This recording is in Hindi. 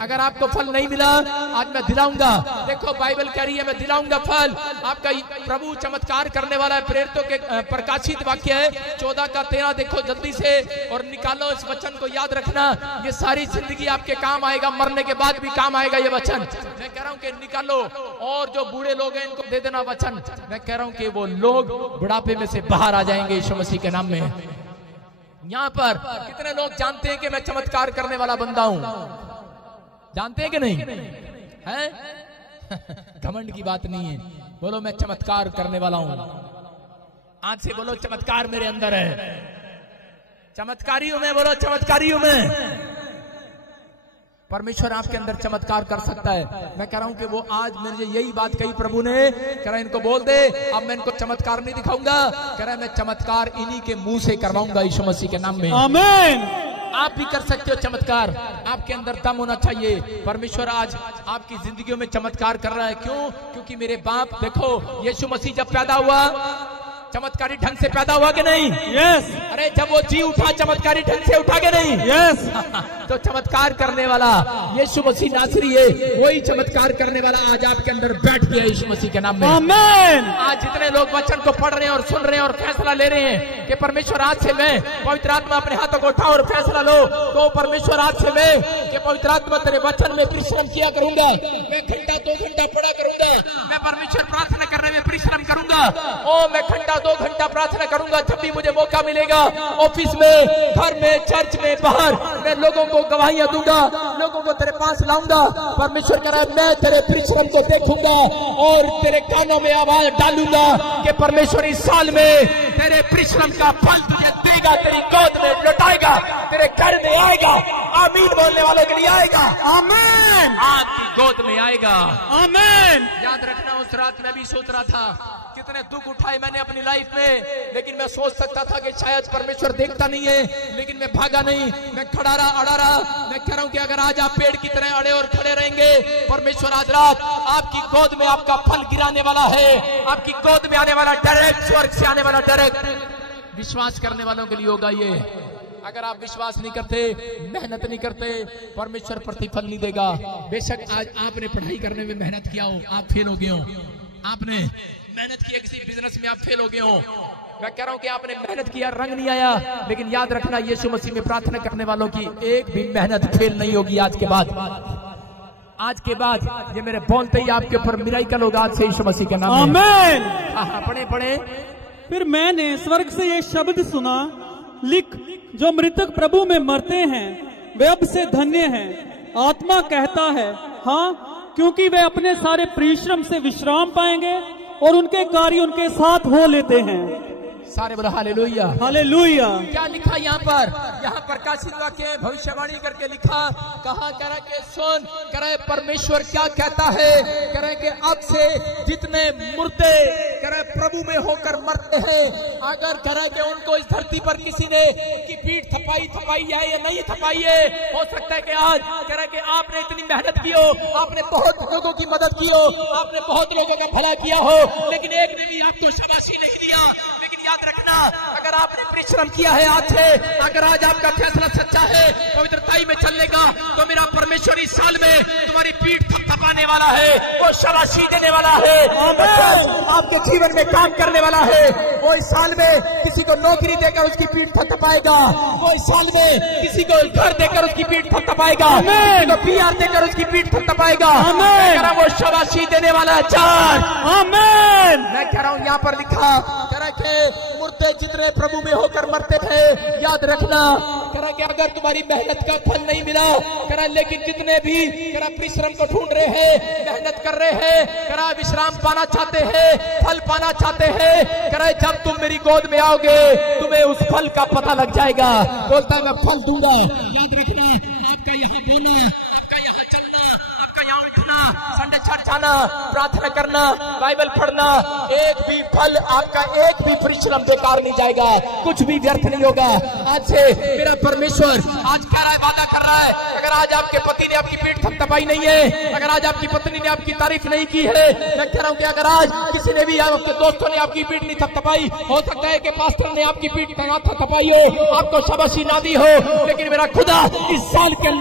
अगर आपको फल नहीं मिला आज मैं दिलाऊंगा। देखो बाइबल कह रही है मैं दिलाऊंगा फल। आपका प्रभु चमत्कार करने वाला है। प्रेरितों के प्रकाशित वाक्य है 14 का 13। देखो जल्दी से और निकालो इस वचन को, याद रखना ये सारी जिंदगी आपके काम आएगा, मरने के बाद भी काम आएगा ये वचन। मैं कह रहा हूँ कि निकालो। और जो बूढ़े लोग हैं इनको दे देना वचन। मैं कह रहा हूँ कि वो लोग बुढ़ापे में से बाहर आ जाएंगे यीशु मसीह के नाम में। यहाँ पर कितने लोग जानते हैं कि मैं चमत्कार करने वाला बंदा हूँ? जानते हैं कि नहीं है? घमंड की बात नहीं है। बोलो मैं चमत्कार करने वाला हूं। आज से बोलो चमत्कार मेरे अंदर है। चमत्कारी हूं मैं, बोलो चमत्कारी हूं मैं। परमेश्वर आपके अंदर चमत्कार कर सकता है। मैं कह रहा हूं कि वो आज मुझे यही बात कही प्रभु ने, कह रहा है इनको बोल दे अब मैं इनको चमत्कार नहीं दिखाऊंगा, कह रहा है मैं चमत्कार इन्हीं के मुंह से करवाऊंगा यीशु मसीह के नाम में। आमीन। आप भी कर सकते हो चमत्कार। आपके अंदर दम होना चाहिए। परमेश्वर आज आपकी जिंदगियों में चमत्कार कर रहा है। क्यों? क्योंकि मेरे बाप देखो यीशु मसीह जब पैदा हुआ चमत्कारी ढंग से पैदा हुआ कि नहीं? यस। अरे जब वो जी उठा चमत्कारी ढंग से उठा के नहीं? यस। तो चमत्कार करने वाला यीशु मसीह नासरी है, वही चमत्कार करने वाला आज आपके अंदर बैठ गया यीशु मसीह के नाम में। आमीन। आज जितने लोग वचन को पढ़ रहे हैं और सुन रहे हैं और फैसला ले रहे हैं कि परमेश्वर आज से मैं, पवित्र आत्मा अपने हाथों को उठाओ और फैसला लो, तो परमेश्वर आज से मैं कि पवित्र आत्मा तेरे वचन में परिश्रम किया करूंगा। मैं घंटा 2 घंटा पढ़ा करूंगा। मैं परमेश्वर प्रार्थना करने में परिश्रम करूंगा। ओ मैं घंटा 2 घंटा प्रार्थना करूंगा। जब भी मुझे मौका मिलेगा ऑफिस में, घर में, चर्च में, बाहर, मैं लोगों को गवाहियां दूंगा, लोगों को तेरे पास लाऊंगा। परमेश्वर कह रहा है मैं तेरे परिश्रम को देखूंगा और तेरे कानों में आवाज डालूंगा कि परमेश्वर इस साल में तेरे परिश्रम का फल तुझे देगा, तेरी गोद में लौटाएगा, तेरे घर में आएगा। आमीन बोलने वालों के लिए आएगा। आमीन। आपकी गोद में आएगा। आमीन। याद रखना उस रात मैं भी सोच रहा था कितने दुख उठाए मैंने अपनी लाइफ में, लेकिन मैं सोच सकता था कि शायद परमेश्वर देखता नहीं है, लेकिन मैं भागा नहीं, मैं खड़ा रहा, अड़ा रहा। मैं कह रहा हूं कि अगर आज आप पेड़ की तरह अड़े और खड़े रहेंगे, परमेश्वर आज रात आपकी गोद में आपका फल गिराने वाला है। आपकी गोद में आने वाला डायरेक्ट, स्वर्ग से आने वाला डायरेक्ट। विश्वास करने वालों के लिए होगा ये। अगर आप विश्वास नहीं करते, मेहनत नहीं करते, परमेश्वर प्रतिफल नहीं देगा। बेशक आज आपने पढ़ाई करने में मेहनत किया हो, आप फेल हो गए हो। आपने मेहनत किया किसी बिजनेस में, आप फेल हो गए हो। मैं कह रहा हूं कि आपने मेहनत किया, रंग नहीं आया, लेकिन याद रखना यीशु मसीह में प्रार्थना करने वालों की एक भी मेहनत फेल नहीं होगी आज के बाद। आज के बाद ये मेरे बोलते ही आपके ऊपर मिराकल होगा आज से यीशु मसीह के नाम में। आमीन। हाँ पढ़े पढ़े। फिर मैंने स्वर्ग से ये शब्द सुना, लिख जो मृतक प्रभु में मरते हैं वे अब से धन्य हैं। आत्मा कहता है हाँ, क्योंकि वे अपने सारे परिश्रम से विश्राम पाएंगे और उनके कार्य उनके साथ हो लेते हैं। सारे बोलो हालेलुया। हालेलुया। क्या लिखा यहाँ पर? यहाँ प्रकाशित वाक्य भविष्यवाणी करके लिखा, कहा कह रहा कि सुन, कह रहा है परमेश्वर क्या कहता है, कह रहा है कि अब से जितने मुर्दे कह रहा है प्रभु में होकर मरते हैं, अगर कह रहा है कि उनको इस धरती पर किसी ने उनकी पीठ थपाई है या नहीं थपाई है, हो सकता है कि आज कह रहा है कि आपने इतनी मेहनत की हो, आपने बहुत लोगों की मदद की हो, आपने बहुत लोगों का भला किया हो, लेकिन एक ने भी आपको शाबाशी नहीं दिया। लेकिन याद रखना अगर आपने परिश्रम किया है आज से, अगर आज आपका फैसला सच्चा है, पवित्रताई में चलने का, तो मेरा परमेश्वर इस साल में तुम्हारी पीठ थपथपाने वाला है, वो शाबाशी देने वाला है, आपके जीवन में काम करने वाला है। वो इस साल में किसी को नौकरी देकर उसकी पीठ थपथपाएगा, वो इस साल में किसी को घर देकर उसकी पीठ थपथपाएगा, किसी को PR देकर उसकी पीठ थपथपाएगा। वो शाबाशी देने वाला है। आमीन। मैं कह रहा हूँ यहाँ पर लिखा, कह रहा है मुर्दे जितने प्रभु में होकर मरते थे, याद रखना कह रहा कि अगर तुम्हारी मेहनत का फल नहीं मिला, कह रहा लेकिन जितने भी कह रहा परिश्रम को ढूंढ रहे हैं, मेहनत कर रहे हैं, कह रहा विश्राम पाना चाहते हैं, फल पाना चाहते हैं, कह रहा जब तुम मेरी गोद में आओगे तुम्हें उस फल का पता लग जाएगा। बोलता है मैं फल दूंगा। याद रखना आपका यहाँ बोलना, आपका यहाँ चलना, आपका यहाँ उठना, संडे चर्च आना, प्रार्थना करना, बाइबल पढ़ना, एक भी फल आपका, एक भी परिश्रम बेकार नहीं जाएगा, कुछ भी व्यर्थ नहीं होगा। आज से मेरा परमेश्वर आज कह रहा है, वादा कर रहा है, अगर आज आपके पति ने आपकी पीठ थपथपाई नहीं है, अगर आज आपकी पत्नी ने आपकी तारीफ नहीं की है, मैं कह रहा हूँ कि अगर आज किसी ने भी आपके दोस्तों ने आपकी पीठ नहीं थपथपाई, हो सकता है कि पास्टर ने आपकी पीठ थपथपाई हो, आपको शाबाशी ना दी हो, लेकिन मेरा खुदा इस साल के अंदर